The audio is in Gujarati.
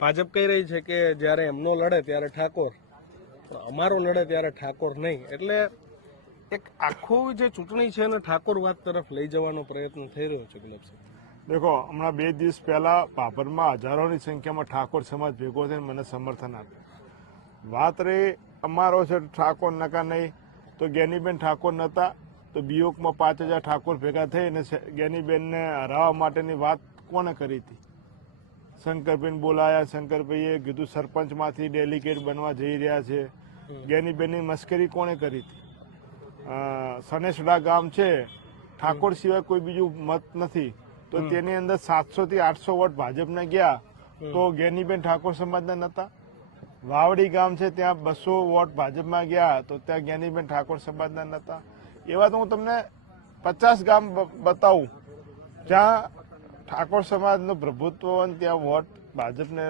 ભાજપ કહી રહી છે કે જ્યારે એમનો લડે ત્યારે ઠાકોર. અમારો લડે ત્યારે ઠાકોર નહીં. એટલે એક આખું જે ચૂંટણી છે એને ઠાકોરવાદ તરફ લઈ જવાનો પ્રયત્ન થઈ રહ્યો છે ગુલાબસિંહ દેખો, હમણાં બે દિવસ પહેલા ભાભરમાં હજારોની સંખ્યામાં ઠાકોર સમાજ ભેગો થઈને મને સમર્થન આપ્યું. વાત રહી, અમારો છે ઠાકોર નકા નહીં, તો જ્ઞાનીબેન ઠાકોર નહોતા તો બીઓકમાં પાંચ હજાર ઠાકોર ભેગા થઈ અને ગેનીબેનને હરાવવા માટેની વાત કોને કરી હતી? શંકરભાઈને બોલાયા. શંકરભાઈએ કીધું સરપંચમાંથી ડેલિગેટ બનવા જઈ રહ્યા છે. જ્ઞાનીબેનની મશ્કરી કોણે કરી હતી? સનેસડા ગામ છે. ઠાકોર સિવાય કોઈ બીજું મત નથી. તો તેની અંદર સાતસો થી આઠસો વોટ ભાજપને ગયા. તો જ્ઞાનીબેન ઠાકોર સમાજના નતા. વાવડી ગામ છે ત્યાં બસો વોટ ભાજપમાં ગયા. તો ત્યાં જ્ઞાનીબેન ઠાકોર સમાજના નતા. એવા તો હું તમને પચાસ ગામ બતાવું. જ્યાં ઠાકોર સમાજનું પ્રભુત્વ ત્યાં વોટ ભાજપને